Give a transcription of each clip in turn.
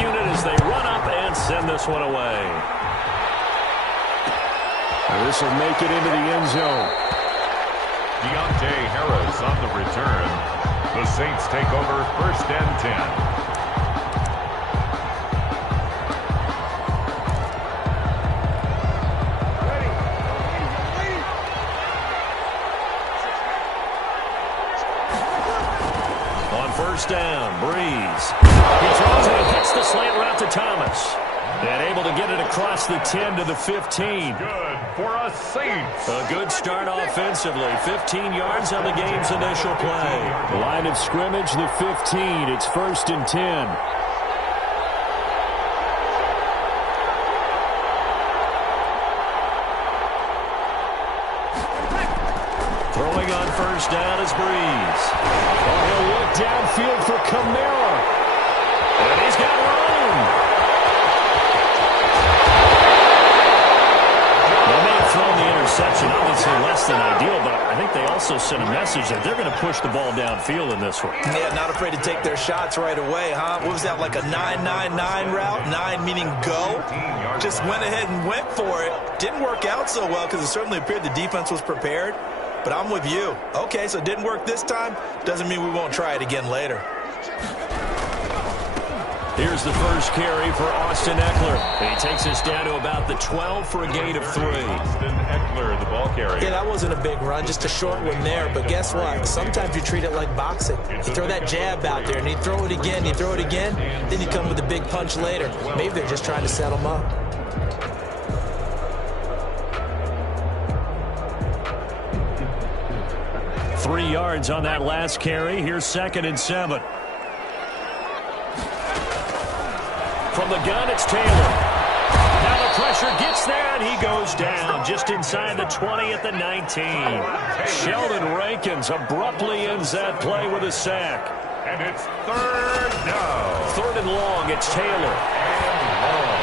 unit as they run up and send this one away. This will make it into the end zone. Deontay Harris on the return. The Saints take over 1st and 10. First down, Breeze. He throws it and hits the slant route to Thomas. And able to get it across the 10 to the 15. Good for a Saints. A good start offensively. 15 yards on the game's initial play. Line of scrimmage, the 15. It's 1st and 10. Throwing on first down is Breeze. Oh, he'll look downfield for Kamara. And he's got room. They may have thrown the interception, obviously less than ideal, but I think they also sent a message that they're going to push the ball downfield in this one. Yeah, not afraid to take their shots right away, huh? What was that, like a 9-9-9 route? 9 meaning go? Just went ahead and went for it. Didn't work out so well because it certainly appeared the defense was prepared. But I'm with you. Okay, so it didn't work this time. Doesn't mean we won't try it again later. Here's the first carry for Austin Eckler. He takes us down to about the 12 for a gain of 3. Austin Eckler, the ball carrier. Yeah, that wasn't a big run, just a short one there. But guess what? Sometimes you treat it like boxing. You throw that jab out there, and you throw it again, you throw it again, then you come with a big punch later. Maybe they're just trying to set them up. 3 yards on that last carry. Here's 2nd and 7. From the gun, it's Taylor. Now the pressure gets there, and he goes down just inside the 20 at the 19. Sheldon Rankins abruptly ends that play with a sack. And it's 3rd down. 3rd and long, it's Taylor. And long.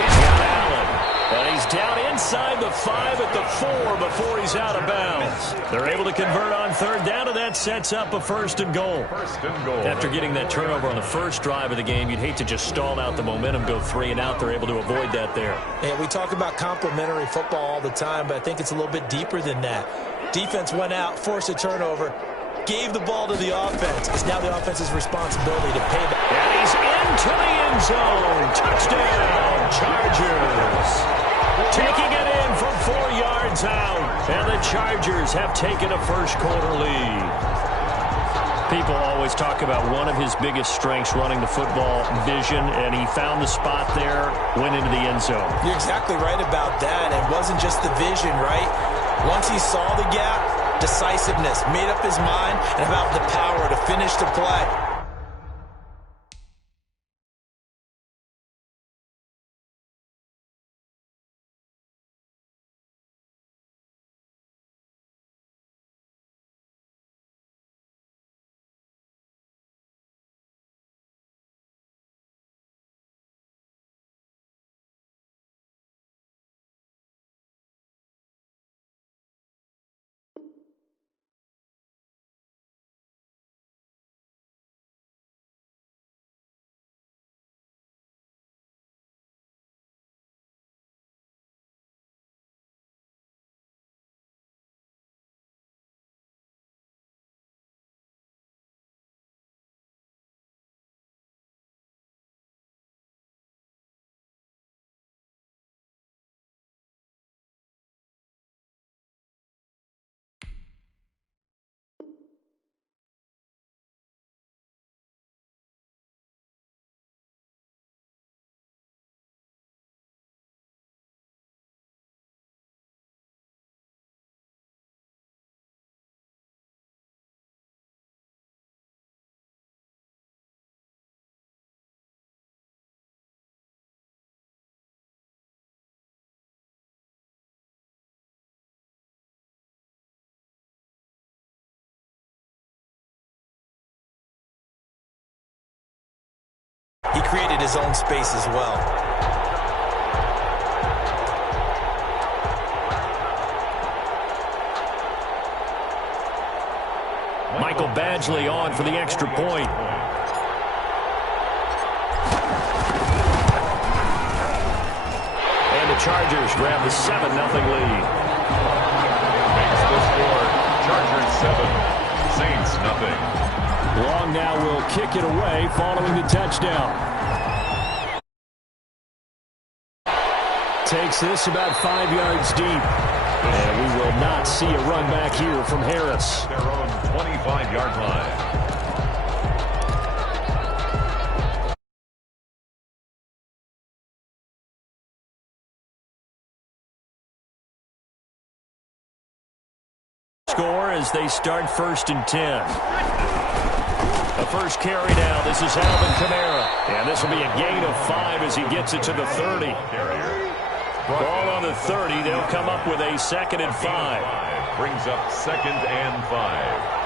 He's got Allen. And he's down inside the 5 at the 4 before he's out of bounds. They're able to convert on 3rd down, and that sets up a 1st and goal. 1st and goal. After getting that turnover on the first drive of the game, you'd hate to just stall out the momentum, go 3 and out. They're able to avoid that there. Yeah, we talk about complementary football all the time, but I think it's a little bit deeper than that. Defense went out, forced a turnover, gave the ball to the offense. It's now the offense's responsibility to pay back. And he's into the end zone. Touchdown, Chargers. Taking it in from 4 yards out. And the Chargers have taken a first-quarter lead. People always talk about one of his biggest strengths running the football, vision, and he found the spot there, went into the end zone. You're exactly right about that. It wasn't just the vision, right? Once he saw the gap, decisiveness, made up his mind, and about the power to finish the play. He created his own space as well. Michael Badgley on for the extra point. Chargers grab the 7-0 lead. Makes the score. Chargers 7, Saints nothing. Long now will kick it away following the touchdown. Takes this about 5 yards deep. And we will not see a run back here from Harris. Their own 25-yard line. Score as they start 1st and 10. The first carry now. This is Alvin Kamara. And this will be a gain of 5 as he gets it to the 30. Ball on the 30. They'll come up with a 2nd and 5. Brings up 2nd and 5.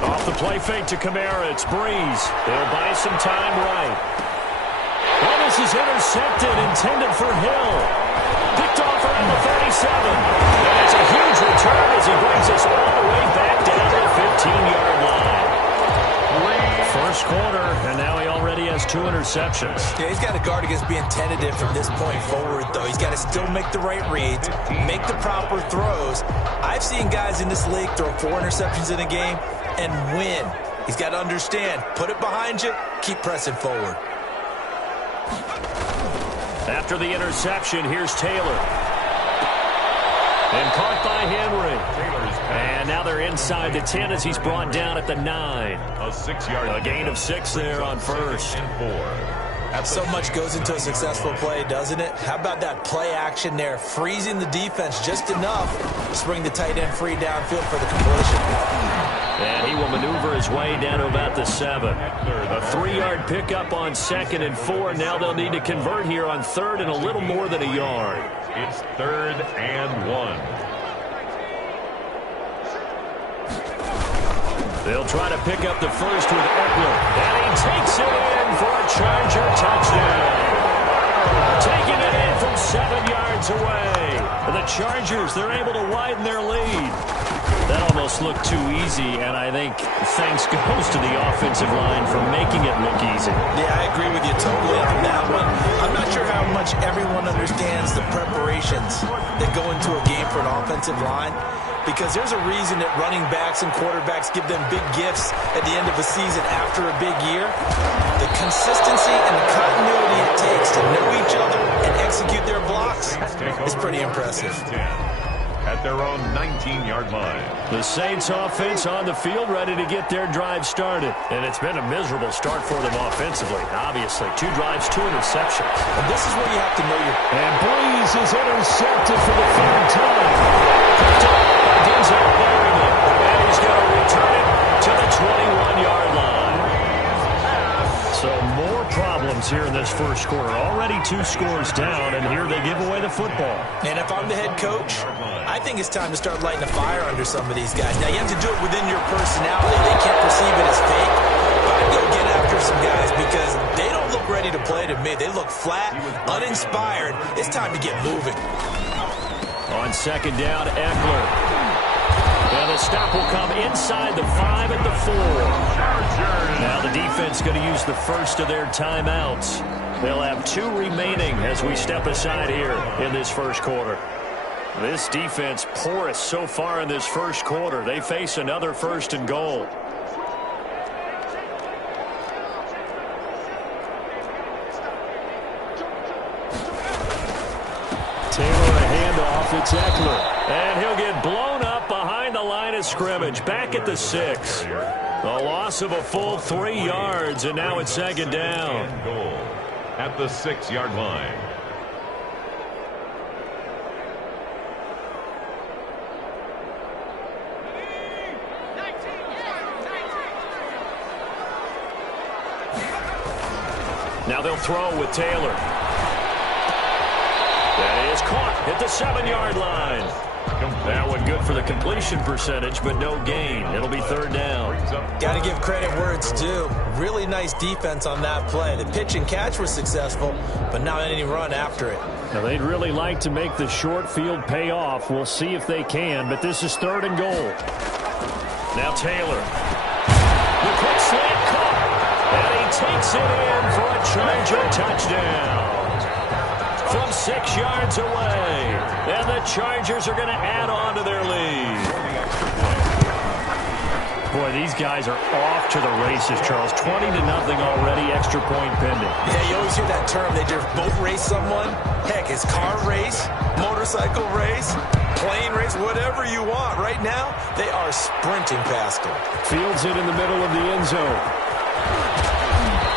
Off the play fake to Kamara. It's Breeze. They'll buy some time right. Well, this is intercepted, intended for Hill. Picked off around the 37. And it's a huge return as he brings us all the way back down to the 15-yard line. First quarter, and now he already has 2 interceptions. Yeah, he's got to guard against being tentative from this point forward, though. He's got to still make the right reads, make the proper throws. I've seen guys in this league throw 4 interceptions in a game and win. He's got to understand, put it behind you, keep pressing forward. After the interception, here's Taylor. And caught by Henry. And now they're inside the 10 as he's brought down at the 9. A 6-yard. A gain of 6 there on first. And 4. So much goes into a successful play, doesn't it? How about that play action there, freezing the defense just enough to bring the tight end free downfield for the completion. And he will maneuver his way down to about the 7. A 3-yard pickup on 2nd and 4. Now they'll need to convert here on 3rd and a little more than a yard. It's 3rd and 1. They'll try to pick up the first with Eckler. And he takes it in for a Charger touchdown. Taking it in from 7 yards away. And the Chargers, they're able to widen their lead. That almost looked too easy, and I think thanks goes to the offensive line for making it look easy. Yeah, I agree with you totally on that one. I'm not sure how much everyone understands the preparations that go into a game for an offensive line, because there's a reason that running backs and quarterbacks give them big gifts at the end of a season after a big year. The consistency and the continuity it takes to know each other and execute their blocks is pretty impressive. At their own 19-yard line. The Saints offense on the field ready to get their drive started. And it's been a miserable start for them offensively. Obviously, 2 drives, 2 interceptions. And this is where you have to know your... And Breeze is intercepted for the 3rd time. Picked up by Denzel Berryman. And he's going to return it to the 21-yard line. So more problems here in this first quarter. Already 2 scores down, and here they give away the football. And if I'm the head coach, I think it's time to start lighting a fire under some of these guys. Now, you have to do it within your personality. They can't perceive it as fake. But I'd go get after some guys because they don't look ready to play to me. They look flat, uninspired. It's time to get moving. On 2nd down, Eckler. And the stop will come inside the 5 at the 4. Now the defense going to use the first of their timeouts. They'll have 2 remaining as we step aside here in this first quarter. This defense porous so far in this first quarter. They face another 1st and goal. Taylor a handoff. It's Eckler. And he'll get blown up behind the line of scrimmage. Back at the 6. A loss of a full 3 yards, and now it's 2nd down. Goal at the 6-yard line. Now they'll throw with Taylor. That is caught at the 7-yard line. That one good for the completion percentage, but no gain. It'll be 3rd down. Got to give credit where it's due. Really nice defense on that play. The pitch and catch was successful, but not any run after it. Now, they'd really like to make the short field pay off. We'll see if they can, but this is 3rd and goal. Now Taylor. The quick slant caught. And he takes it in for a Charger touchdown. From 6 yards away. And the Chargers are going to add on to their lead. Boy, these guys are off to the races, Charles. 20-0 already, extra point pending. Yeah, you always hear that term. They just boat race someone. Heck, it's car race, motorcycle race, plane race, whatever you want. Right now, they are sprinting past him. Fields it in the middle of the end zone.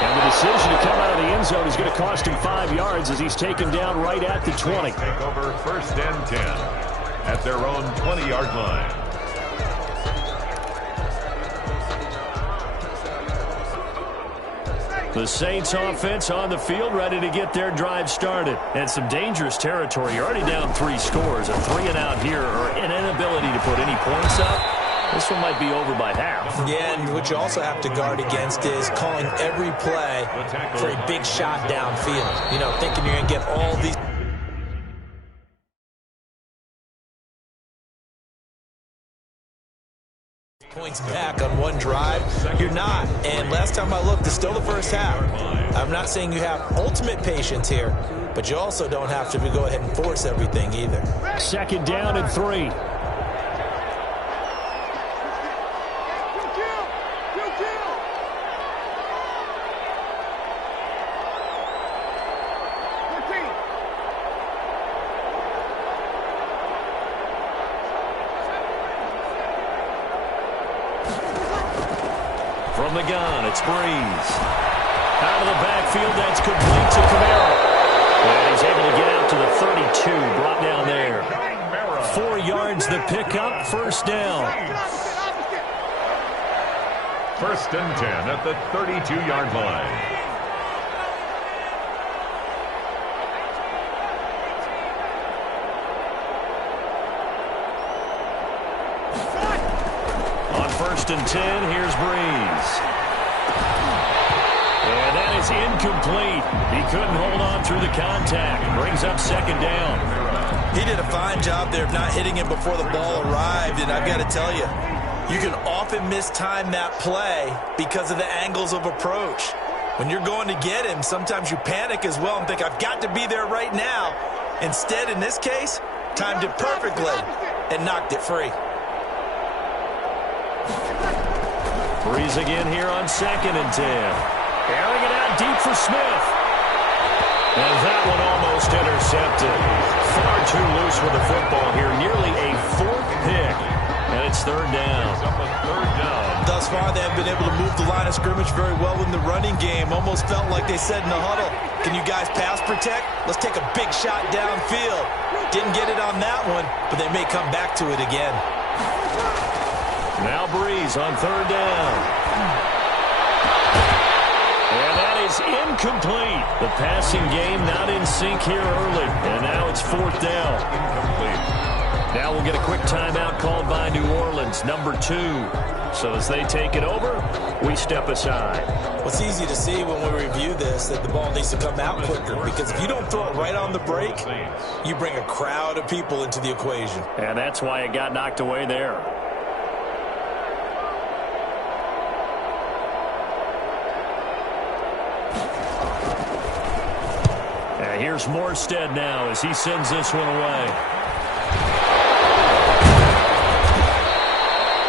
And the decision to come out of the end zone is going to cost him 5 yards as he's taken down right at the 20. Take over 1st and 10 at their own 20-yard line. The Saints offense on the field, ready to get their drive started. And some dangerous territory. You're already down 3 scores. A 3-and-out here, or an inability to put any points up. This one might be over by half. Yeah, and what you also have to guard against is calling every play for a big shot downfield. You know, thinking you're going to get all these points back on one drive. You're not. And last time I looked, it's still the first half. I'm not saying you have ultimate patience here, but you also don't have to go ahead and force everything either. 2nd down and 3. From the gun, it's Breeze. Out of the backfield, that's complete to Kamara. And he's able to get out to the 32, brought down there. 4 yards the pickup, 1st down. 1st and 10 at the 32-yard line. On 1st and 10, here's Breeze. And that is incomplete. He couldn't hold on through the contact. Brings up 2nd down. He did a fine job there of not hitting him before the ball arrived, and I've got to tell you, you can often mistime that play because of the angles of approach. When you're going to get him, sometimes you panic as well and think, I've got to be there right now. Instead, in this case, timed it perfectly and knocked it free. Breeze again here on 2nd and 10. Airing it out deep for Smith. And that one almost intercepted. Far too loose with the football here. Nearly a 4th pick. And it's 3rd down. Thus far, they have been able to move the line of scrimmage very well in the running game. Almost felt like they said in the huddle, can you guys pass protect? Let's take a big shot downfield. Didn't get it on that one, but they may come back to it again. Now Breeze on 3rd down. And that is incomplete. The passing game not in sync here early. And now it's 4th down. Incomplete. Now we'll get a quick timeout called by New Orleans, number 2. So as they take it over, we step aside. What's easy to see when we review this, that the ball needs to come out quicker. Because if you don't throw it right on the break, you bring a crowd of people into the equation. And that's why it got knocked away there. Here's Morstead now as he sends this one away.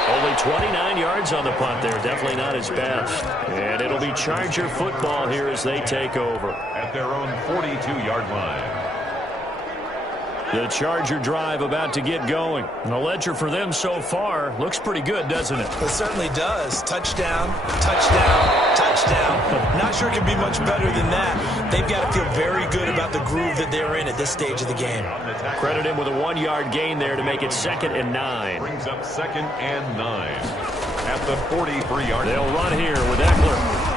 Only 29 yards on the punt there. Definitely not his best. And it'll be Charger football here as they take over. At their own 42-yard line. The Charger drive about to get going. The ledger for them so far looks pretty good, doesn't it? It certainly does. Touchdown, touchdown, touchdown. Not sure it can be much better than that. They've got to feel very good about the groove that they're in at this stage of the game. Credit him with a 1-yard gain there to make it 2nd and 9. Brings up 2nd and 9 at the 43-yard line. They'll run here with Eckler.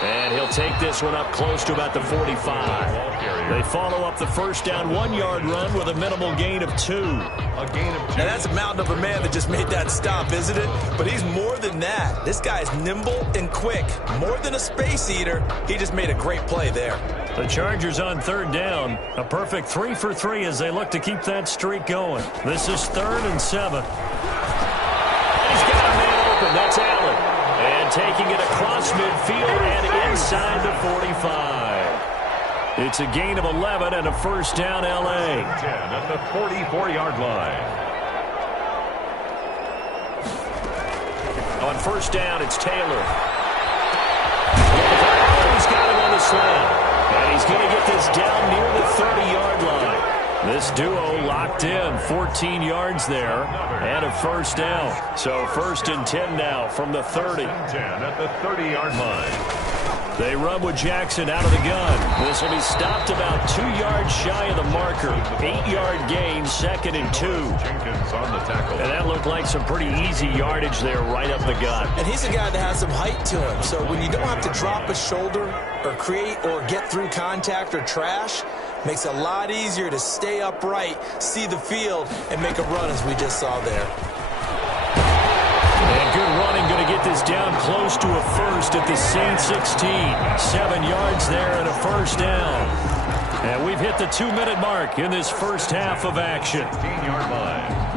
And he'll take this one up close to about the 45. They follow up the 1st down 1-yard run with a minimal gain of 2. A gain of 2. Now that's a mountain of a man that just made that stop, isn't it? But he's more than that. This guy's nimble and quick. More than a space eater. He just made a great play there. The Chargers on 3rd down. A perfect 3 for 3 as they look to keep that streak going. This is 3rd and 7. And he's got a man open. open. That's Allen. And taking it across midfield and inside the 45. It's a gain of 11 and a first down, L.A. 10 at the 44-yard line. On first down, it's Taylor. He's got him on the slant. And he's going to get this down near the 30-yard line. This duo locked in, 14 yards there, and a first down. So first and 10 now from the 30. 10 at the 30-yard line. They run with Jackson out of the gun. This will be stopped about 2 yards shy of the marker. 8-yard gain, second and 2. Jenkins on the tackle. And that looked like some pretty easy yardage there right up the gut. And he's a guy that has some height to him. So when you don't have to drop a shoulder or create or get through contact or trash, makes it a lot easier to stay upright, see the field, and make a run as we just saw there. And good running, going to get this down close to a first at the Saints 16. 7 yards there and a first down. And we've hit the 2-minute mark in this first half of action. 15-yard line.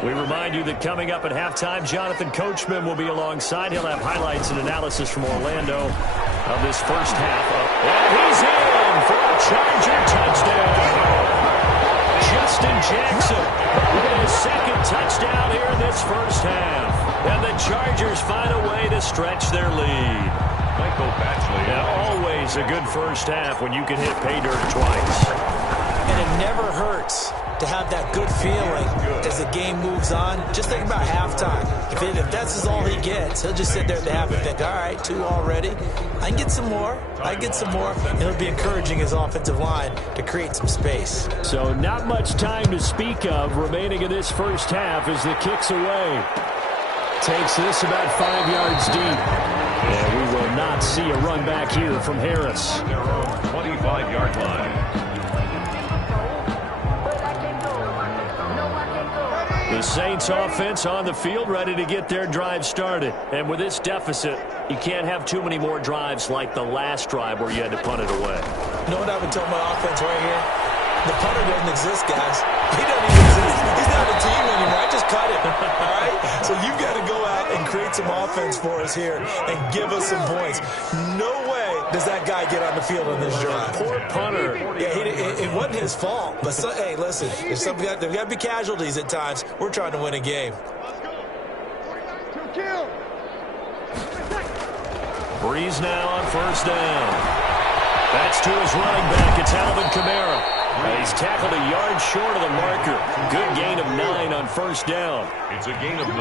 We remind you that coming up at halftime, Jonathan Coachman will be alongside. He'll have highlights and analysis from Orlando of this first half. And he's in for a Charger touchdown. Justin Jackson with his second touchdown here in this first half. And the Chargers find a way to stretch their lead. Michael Batchley. Now, always a good first half when you can hit pay dirt twice. And it never hurts to have that good feeling as the game moves on. Just think about halftime. If that's all he gets, he'll just sit there at the half and think, all right, 2 already. I can get some more. I can get some more. And he'll be encouraging his offensive line to create some space. So not much time to speak of remaining in this first half as the kick's away. Takes this about 5 yards deep. And we will not see a run back here from Harris. Their own 25-yard line. The Saints offense on the field ready to get their drive started. And with this deficit, you can't have too many more drives like the last drive where you had to punt it away. You know what I would tell my offense right here? The punter doesn't exist, guys. He doesn't even exist. He's not a team anymore. I just cut him. All right? So you've got to go out and create some offense for us here and give us some points. No way does that guy get on the field on this drive. Poor punter. Yeah, it wasn't his fault. But, hey, listen, there's got to be casualties at times. We're trying to win a game. Breeze now on first down. That's to his running back. It's Alvin Kamara. He's tackled a yard short of the marker. Good gain of 9 on first down. It's a gain of 9.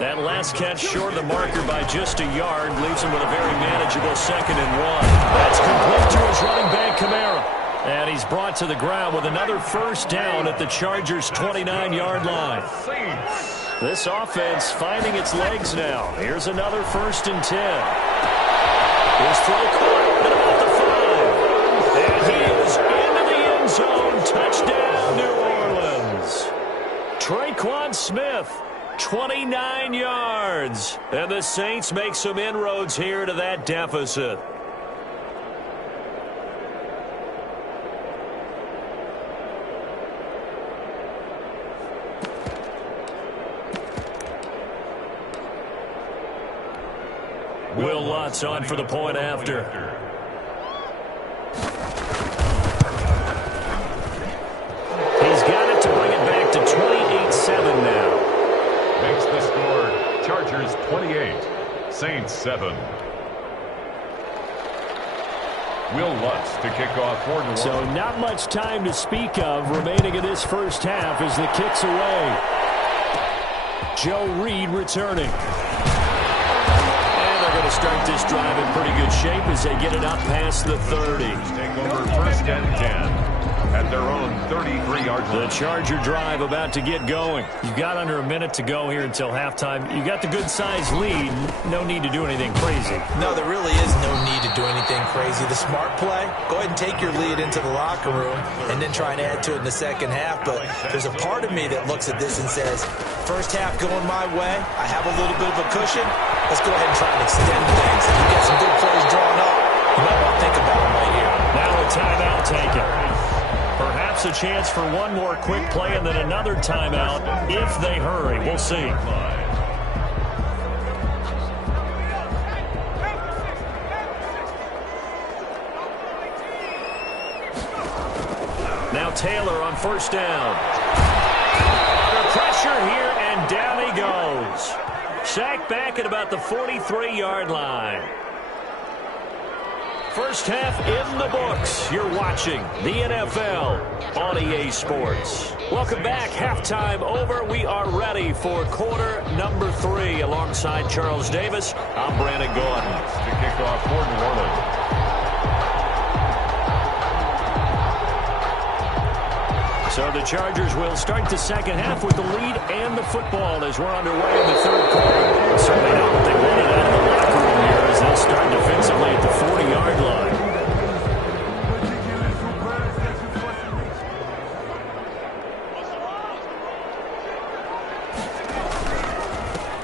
That last catch short of the marker by just a yard leaves him with a very manageable 2nd and 1. That's complete to his running back, Kamara. And he's brought to the ground with another first down at the Chargers' 29-yard line. This offense finding its legs now. Here's another 1st and 10. Here's throw caught at about the 5. And he is into the end zone. Touchdown, New Orleans. Traquan Smith, 29 yards. And the Saints make some inroads here to that deficit. Will Lutz on for the point after. He's got it to bring it back to 28-7 now. Makes the score Chargers 28, Saints 7. Will Lutz to kick off for New Orleans. So not much time to speak of remaining in this first half as the kick's away. Joe Reed returning. Going to start this drive in pretty good shape as they get it up past the 30. Take over 1st and 10 at their own 33-yard line. The Charger drive about to get going. You've got under a minute to go here until halftime. You got the good-sized lead. No need to do anything crazy. No, there really is no need to do anything crazy. The smart play, go ahead and take your lead into the locker room and then try and add to it in the second half. But there's a part of me that looks at this and says, first half going my way, I have a little bit of a cushion. let's go ahead and try and extend things. If you get some good plays drawn up, you might want to think about them right here. Now a timeout taken. Perhaps a chance for one more quick play and then another timeout if they hurry. We'll see. Now Taylor on first down. Under pressure here, and down he goes. Sacked back at about the 43-yard line. First half in the books. You're watching the NFL on EA Sports. Welcome back. Halftime over. We are ready for quarter number 3. Alongside Charles Davis, I'm Brandon Gordon. To kick off for New Orleans. So the Chargers will start the second half with the lead and the football as we're underway in the third quarter. Certainly not what they wanted out of the locker room here as they'll start defensively at the 40-yard line.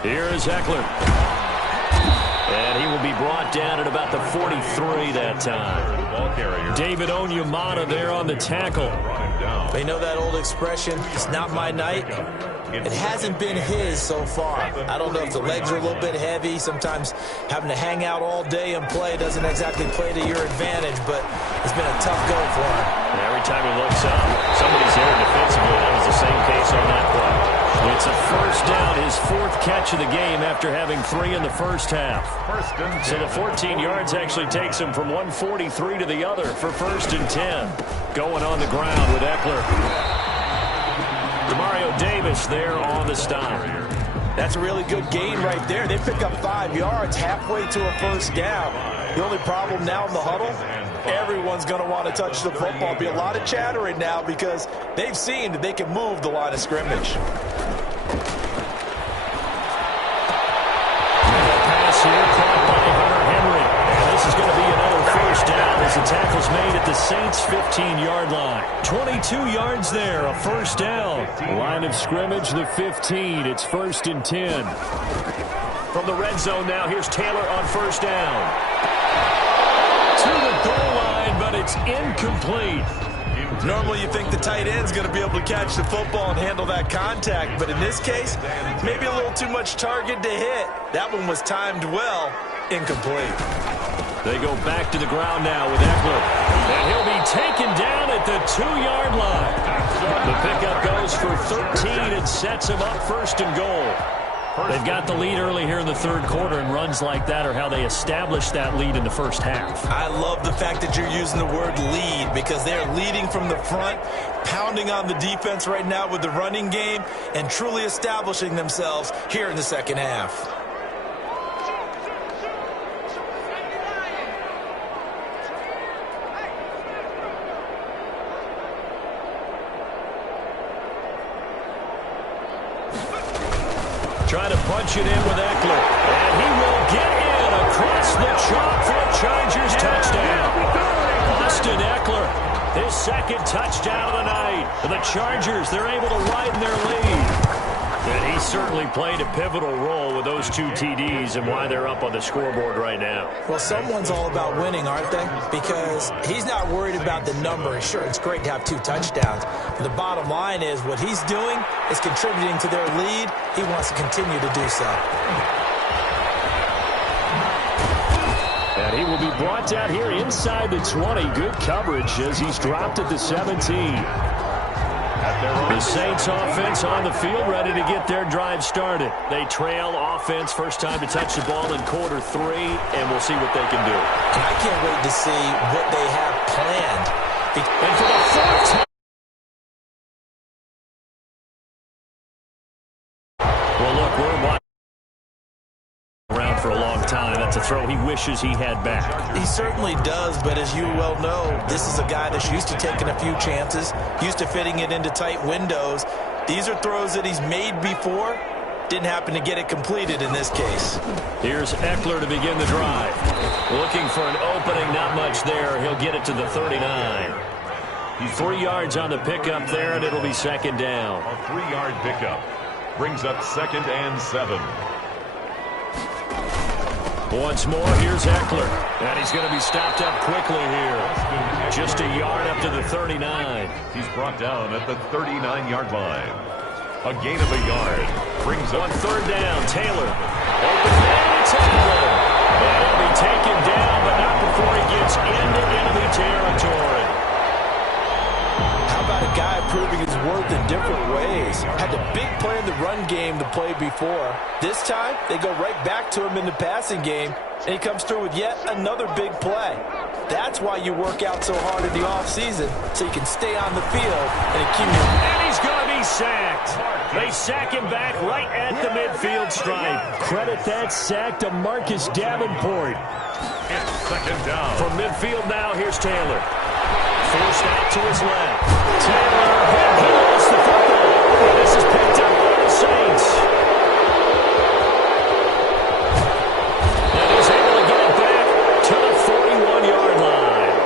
Here is Eckler. And he will be brought down at about the 43 that time. David Onyemata there on the tackle. They know that old expression, it's not my night. It hasn't been his so far. I don't know if the legs are a little bit heavy. Sometimes having to hang out all day and play doesn't exactly play to your advantage, but it's been a tough go for him. And every time he looks up, somebody's there defensively. That was the same case on that play. It's a first down, his 4th catch of the game after having 3 in the first half. So the 14 yards actually takes him from 143 to the other for 1st and 10. Going on the ground with Eckler. Demario Davis there on the stop. That's a really good gain right there. They pick up 5 yards halfway to a first down. The only problem now in the huddle, everyone's going to want to touch the football. There'll be a lot of chattering now because they've seen that they can move the line of scrimmage. Pass here caught by Hunter Henry. And this is going to be another first down as the tackle's made at the Saints' 15-yard line. 22 yards there, a first down. Line of scrimmage, the 15. It's 1st and 10. From the red zone now, here's Taylor on first down. To the goal line, but it's incomplete. Normally you think the tight end's going to be able to catch the football and handle that contact, but in this case, maybe a little too much target to hit. That one was timed well, incomplete. They go back to the ground now with Eckler. And he'll be taken down at the 2-yard line. The pickup goes for 13 and sets him up 1st and goal. They've got the lead early here in the third quarter, and runs like that are how they established that lead in the first half. I love the fact that you're using the word lead because they're leading from the front, pounding on the defense right now with the running game, and truly establishing themselves here in the second half. Trying to punch it in with Eckler. And he will get in across the chalk for a Chargers touchdown. Austin Eckler, his 2nd touchdown of the night. For the Chargers, they're able to widen their lead. And he certainly played a pivotal role with those 2 TDs and why they're up on the scoreboard right now. Well, someone's all about winning, aren't they? Because he's not worried about the number. Sure, it's great to have 2 touchdowns. But the bottom line is what he's doing is contributing to their lead. He wants to continue to do so. And he will be brought down here inside the 20. Good coverage as he's dropped at the 17. The Saints offense on the field, ready to get their drive started. They trail offense, first time to touch the ball in quarter 3, and we'll see what they can do. And I can't wait to see what they have planned. And for the 4th time. Well, look, we're watching around for a long time. That's a throw he wishes he had back. He certainly does, but as you well know, this is a guy that's used to taking a few chances, used to fitting it into tight windows. These are throws that he's made before. Didn't happen to get it completed in this case. Here's Eckler to begin the drive. Looking for an opening, not much there. He'll get it to the 39. 3 yards on the pickup there, and it'll be 2nd down. A 3-yard pickup brings up 2nd and 7. Once more, here's Eckler. And he's going to be stopped up quickly here. Just a yard up to the 39. He's brought down at the 39-yard line. A gain of a yard brings up 3rd down. Taylor. Open man, it's Eckler. And he'll be taken down, but not before he gets into enemy territory. How about a guy proving his worth in different ways? Had the big play in the run game to play before. This time, they go right back to him in the passing game, and he comes through with yet another big play. That's why you work out so hard in the offseason, so you can stay on the field and accumulate. And he's going to be sacked. They sack him back right at the midfield stripe. Credit that sack to Marcus Davenport. It's 2nd down. From midfield now, here's Taylor. Forced out to his left. Taylor, he lost the football. This is picked up by the Saints. And he's able to get it back to the 41-yard line.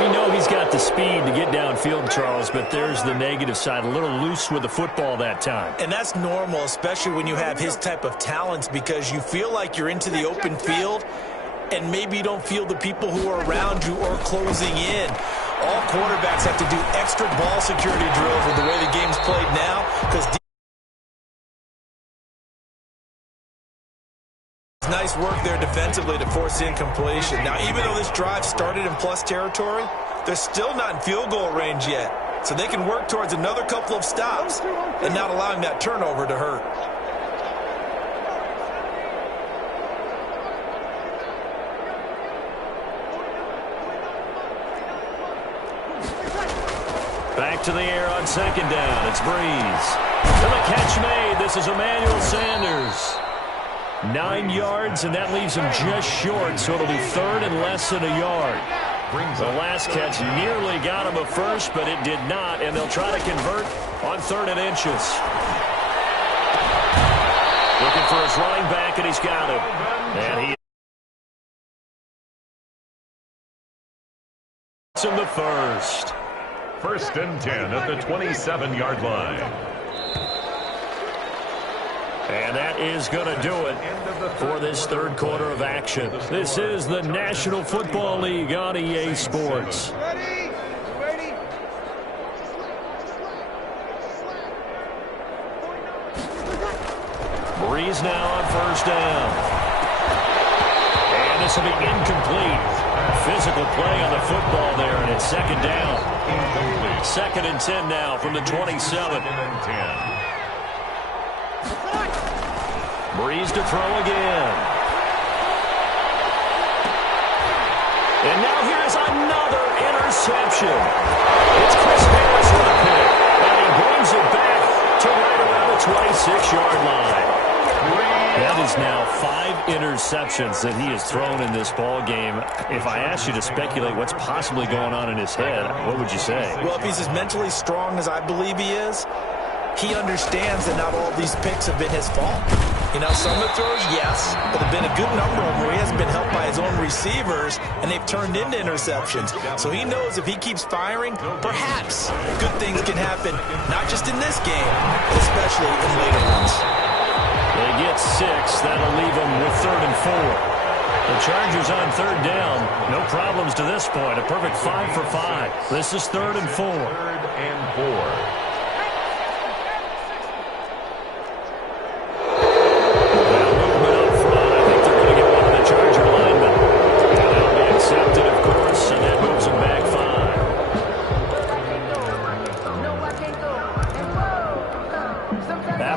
We know he's got the speed to get downfield, Charles, but there's the negative side. A little loose with the football that time. And that's normal, especially when you have his type of talents, because you feel like you're into the open field, and maybe you don't feel the people who are around you or closing in. All quarterbacks have to do extra ball security drills with the way the game's played now, because nice work there defensively to force incompletion. Now, even though this drive started in plus territory, they're still not in field goal range yet. So they can work towards another couple of stops and not allowing that turnover to hurt. Back to the air on 2nd down. It's Breeze. And the catch made. This is Emmanuel Sanders. 9 yards, and that leaves him just short, so it'll be 3rd and less than a yard. The last catch nearly got him a first, but it did not, and they'll try to convert on 3rd and inches. Looking for his running back, and he's got him. And he gets him the first. 1st and 10 at the 27-yard line. And that is going to do it for this 3rd quarter of action. This is the National Football League on EA Sports. Breeze now on 1st down. And this will be incomplete. Physical play on the football there, and it's 2nd down. 2nd and 10 now from the 27. Breeze to throw again. And now here's another interception. It's Chris Harris with a pick. And he brings it back to right around the 26-yard line. That is now 5 interceptions that he has thrown in this ball game. If I asked you to speculate what's possibly going on in his head, what would you say? Well, if he's as mentally strong as I believe he is, he understands that not all of these picks have been his fault. You know, some of the throws, yes, but there have been a good number of them where he hasn't been helped by his own receivers, and they've turned into interceptions. So he knows if he keeps firing, perhaps good things can happen, not just in this game, but especially in later ones. They get 6. That'll leave them with 3rd and 4. The Chargers on 3rd down. No problems to this point. A perfect 5 for 5. This is 3rd and 4. 3rd and 4.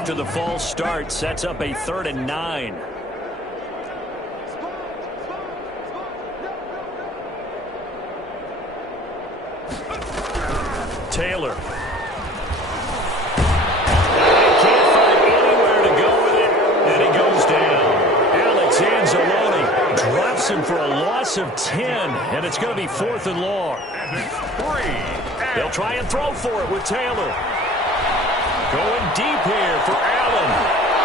The false start sets up a 3rd and 9. Taylor. Can't find anywhere to go with it, and he goes down. Alex Anzalone drops him for a loss of 10, and it's going to be 4th and long. They'll try and throw for it with Taylor. Going deep here for Allen.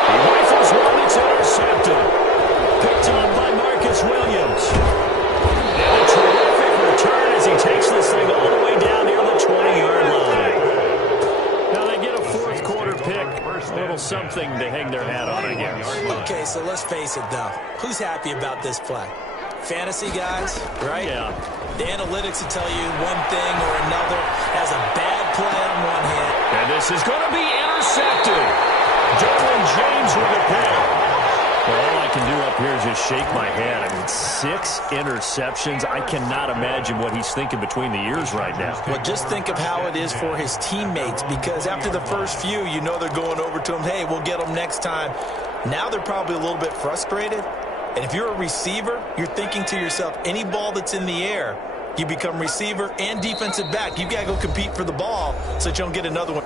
He rifles one that's intercepted. Picked up by Marcus Williams. And a terrific return as he takes this thing all the way down near the 20-yard line. Now they get a 4th quarter pick. A little something something to hang their hat on, I guess. Okay, so let's face it, though. Who's happy about this play? Fantasy guys, right? Yeah. The analytics will tell you one thing or another. Has a bad play on one hand. And this is going to be intercepted. Derwin James with a pick. Well, all I can do up here is just shake my head. I mean, 6 interceptions. I cannot imagine what he's thinking between the ears right now. Well, just think of how it is for his teammates, because after the first few, you know they're going over to him, hey, we'll get them next time. Now they're probably a little bit frustrated. And if you're a receiver, you're thinking to yourself, any ball that's in the air, you become receiver and defensive back. You've got to go compete for the ball so that you don't get another one.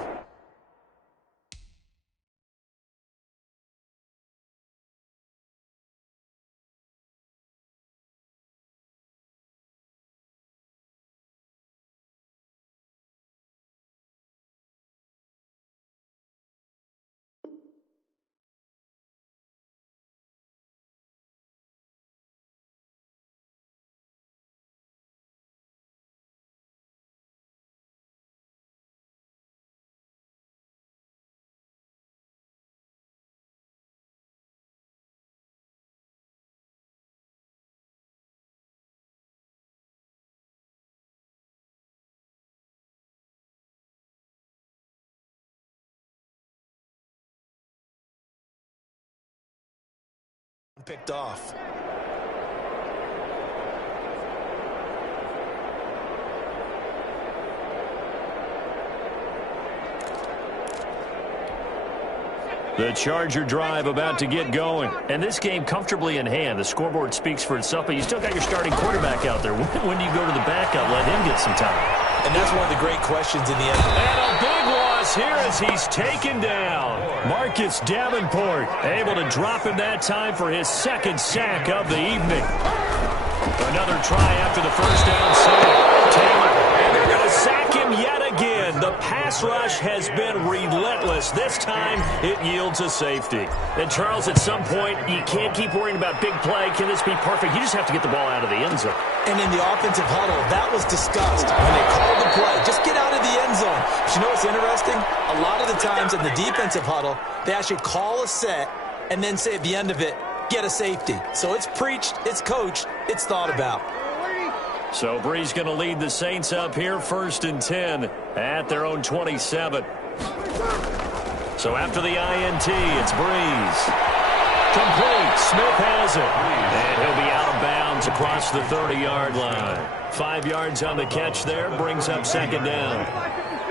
Picked off. The Charger drive about to get going. And this game comfortably in hand. The scoreboard speaks for itself, but you still got your starting quarterback out there. When do you go to the backup? Let him get some time. And that's one of the great questions in the end. And a big loss here as he's taken down. Marcus Davenport able to drop him that time for his 2nd sack of the evening. Another try after the first down sack. Taylor, and they're going to sack him yet again. The pass rush has been relentless. This time, it yields a safety. And, Charles, at some point, you can't keep worrying about big play. Can this be perfect? You just have to get the ball out of the end zone. And in the offensive huddle, that was discussed when they called the play. Just get out of the end zone. But you know what's interesting? A lot of the times in the defensive huddle, they actually call a set and then say at the end of it, get a safety. So it's preached, it's coached, it's thought about. So Brees going to lead the Saints up here, 1st and 10 at their own 27. So after the INT, it's Brees. Complete. Smith has it. And he'll be out of bounds across the 30-yard line. 5 yards on the catch there, brings up 2nd down.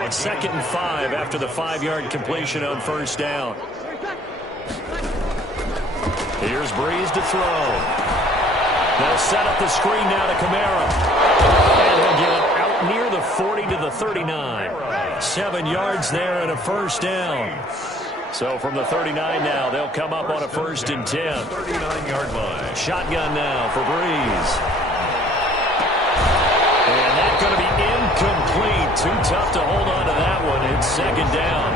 On 2nd and 5 after the 5-yard completion on 1st down. Here's Brees to throw. They'll set up the screen now to Kamara. And he'll get it out near the 40 to the 39. 7 yards there and a 1st down. So from the 39 now, they'll come up on a 1st and 10. 39-yard line. Shotgun now for Brees. And that's going to be incomplete. Too tough to hold on to that one. It's 2nd down.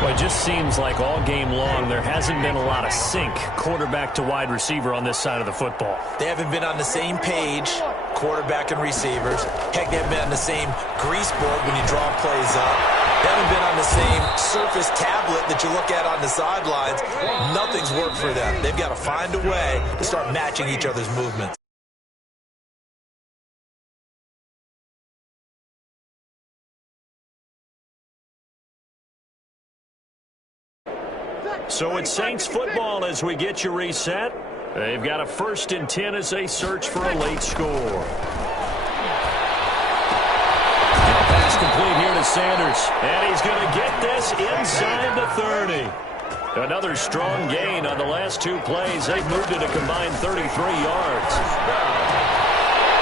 Well, it just seems like all game long there hasn't been a lot of sync quarterback to wide receiver on this side of the football. They haven't been on the same page, quarterback and receivers. Heck, they haven't been on the same grease board when you draw plays up. They haven't been on the same surface tablet that you look at on the sidelines. Nothing's worked for them. They've got to find a way to start matching each other's movements. So it's Saints football as we get you reset. They've got a 1st and 10 as they search for a late score. Pass complete here to Sanders. And he's going to get this inside the 30. Another strong gain on the last 2 plays. They've moved it a combined 33 yards.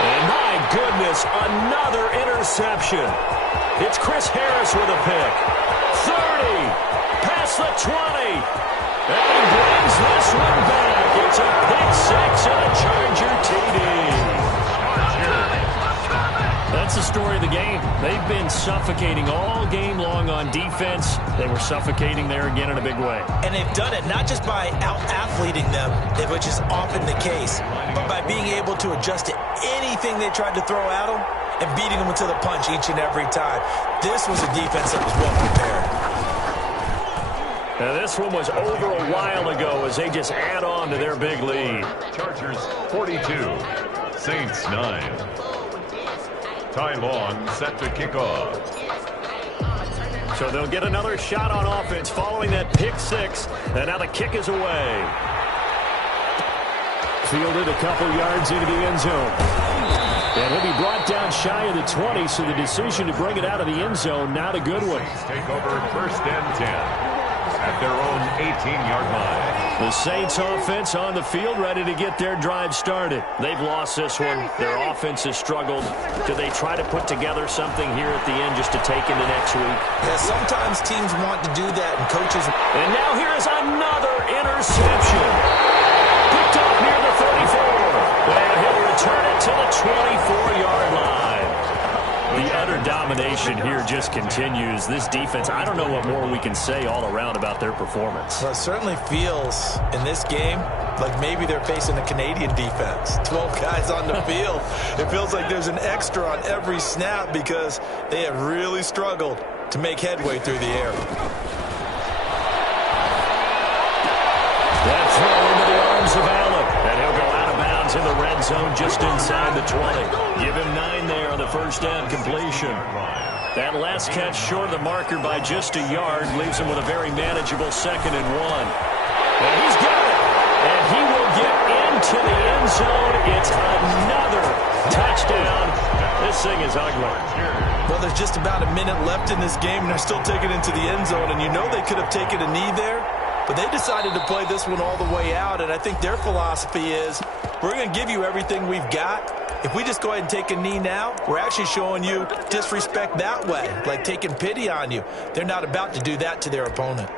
And my goodness, another interception. It's Chris Harris with a pick. 30. Past the 20. And he brings this one back. It's a pick 6 and a Charger TD. That's the story of the game. They've been suffocating all game long on defense. They were suffocating there again in a big way. And they've done it not just by out-athleting them, which is often the case, but by being able to adjust to anything they tried to throw at them and beating them to the punch each and every time. This was a defense that was well prepared. Now, this one was over a while ago as they just add on to their big lead. Chargers 42, Saints 9. Ty Long set to kick off. So they'll get another shot on offense following that pick six. And now the kick is away. Fielded a couple yards into the end zone. And he'll be brought down shy of the 20, so the decision to bring it out of the end zone, not a good one. Take over first and 10 at their own 18-yard line. The Saints offense on the field ready to get their drive started. They've lost this one. Their offense has struggled. Do they try to put together something here at the end just to take into next week? Yeah, sometimes teams want to do that, and coaches... And now here is another interception. Picked off near the 34. And he'll return it to the 24-yard line. The utter domination here just continues. This defense, I don't know what more we can say all around about their performance. Well, it certainly feels in this game like maybe they're facing a Canadian defense. 12 guys on the field. It feels like there's an extra on every snap because they have really struggled to make headway through the air. That throw into the arms of Allen. And he'll go out of bounds in the red zone just inside the 20. Give him 9 there on the first down completion. That last catch short of the marker by just a yard leaves him with a very manageable 2nd and 1. And he's got it. And he will get into the end zone. It's another touchdown. This thing is ugly. Well, there's just about a minute left in this game, and they're still taking it into the end zone. And you know they could have taken a knee there, but they decided to play this one all the way out. And I think their philosophy is, we're going to give you everything we've got. If we just go ahead and take a knee now, we're actually showing you disrespect that way, like taking pity on you. They're not about to do that to their opponent.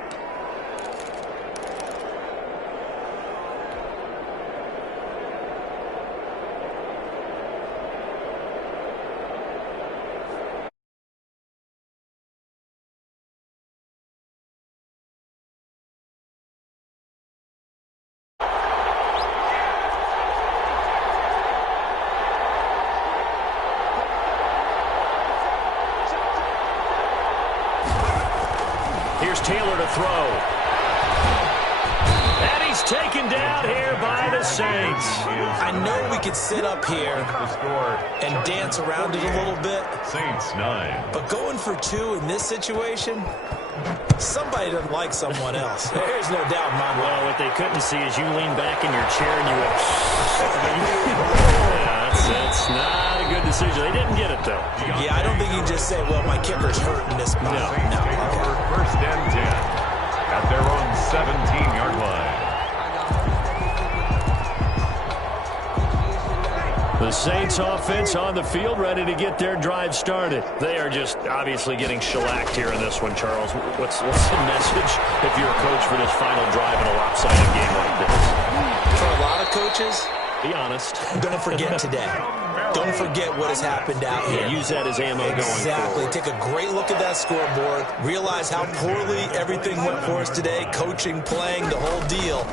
Here's Taylor to throw. And he's taken down here by the Saints. I know we could sit up here and dance around it a little bit. Saints 9. But going for 2 in this situation, somebody doesn't like someone else. There's no doubt in my mind. Well, what they couldn't see is you lean back in your chair and you went, that's not a good decision. They didn't get it, though. Yeah, I don't think you can just say, well, my kicker's hurting this spot. No. Over first and 10 at their own 17-yard line. The Saints offense on the field ready to get their drive started. They are just obviously getting shellacked here in this one, Charles. What's the message if you're a coach for this final drive in a lopsided game like this? For a lot of coaches, be honest. Don't forget today. Don't forget what has happened out here. Use that as ammo going forward. Exactly. Take a great look at that scoreboard. Realize how poorly everything went for us today. Coaching, playing, the whole deal.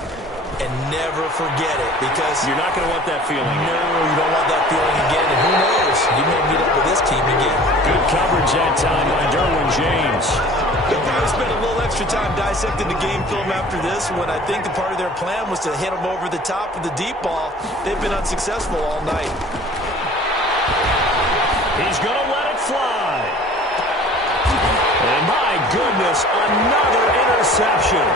And never forget it, because you're not going to want that feeling. No, you don't want that feeling again. And who knows? You may meet up with this team again. Good coverage that time by Derwin James. They'll probably spend a little extra time dissecting the game film after this when I think the part of their plan was to hit them over the top of the deep ball. They've been unsuccessful all night. He's going to let it fly. And my goodness, another interception.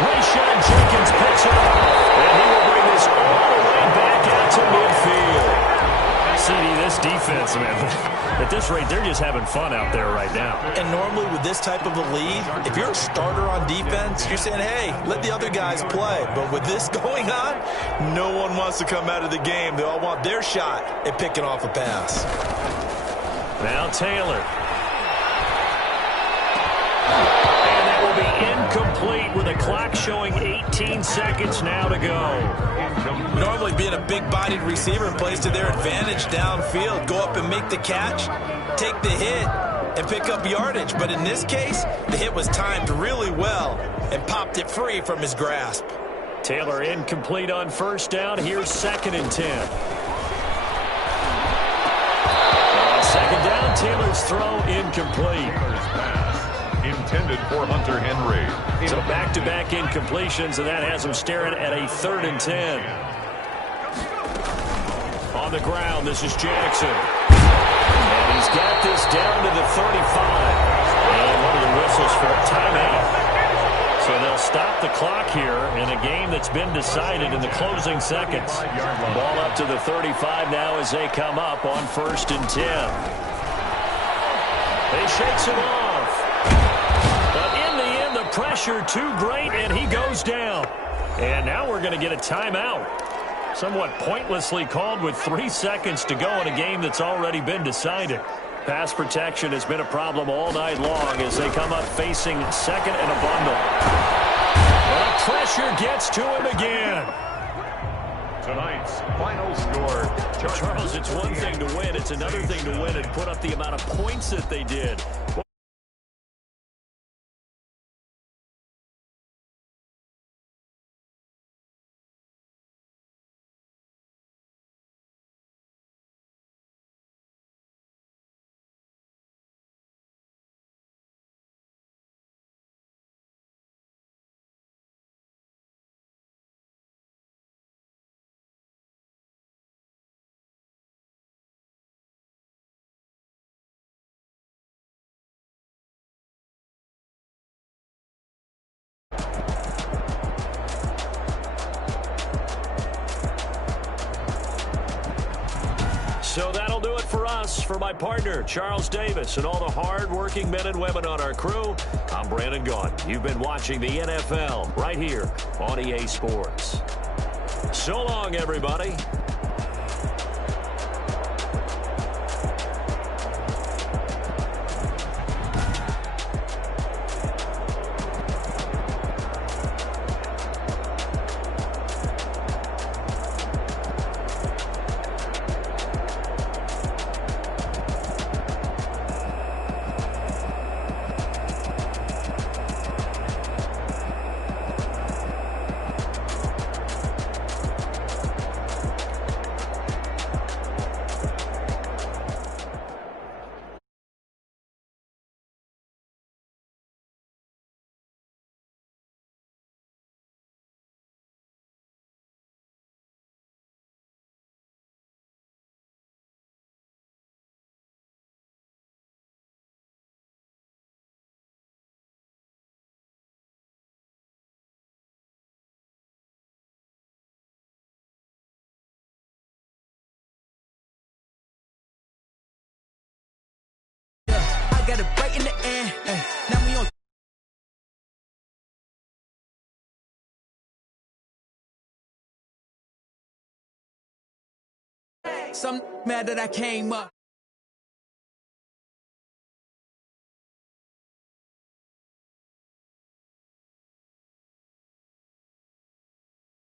Rayshon Jenkins picks it up, and he will bring this all the way back out to midfield. CD, this defense, man, at this rate, they're just having fun out there right now. And normally with this type of a lead, if you're a starter on defense, you're saying, hey, let the other guys play. But with this going on, no one wants to come out of the game. They all want their shot at picking off a pass. Now Taylor. Incomplete with a clock showing 18 seconds now to go. Normally being a big-bodied receiver plays to their advantage downfield. Go up and make the catch, take the hit, and pick up yardage. But in this case, the hit was timed really well and popped it free from his grasp. Taylor incomplete on first down. Here's 2nd and 10. Second down, Taylor's throw incomplete. intended for Hunter Henry. So back-to-back incompletions, and that has him staring at a 3rd and 10. On the ground, this is Jackson. And he's got this down to the 35. And one of the whistles for a timeout. So they'll stop the clock here in a game that's been decided in the closing seconds. Ball up to the 35 now as they come up on 1st and 10. He shakes him off. But in the end, the pressure too great, and he goes down. And now we're going to get a timeout. Somewhat pointlessly called with 3 seconds to go in a game that's already been decided. Pass protection has been a problem all night long as they come up facing 2nd and a bundle. But pressure gets to him again. Tonight's final score. Charles, it's one thing to win. It's another thing to win and put up the amount of points that they did. So that'll do it for us. For my partner, Charles Davis, and all the hard-working men and women on our crew, I'm Brandon Gaudin. You've been watching the NFL right here on EA Sports. So long, everybody. Got it right in the air. Now we on. Some mad that I came up.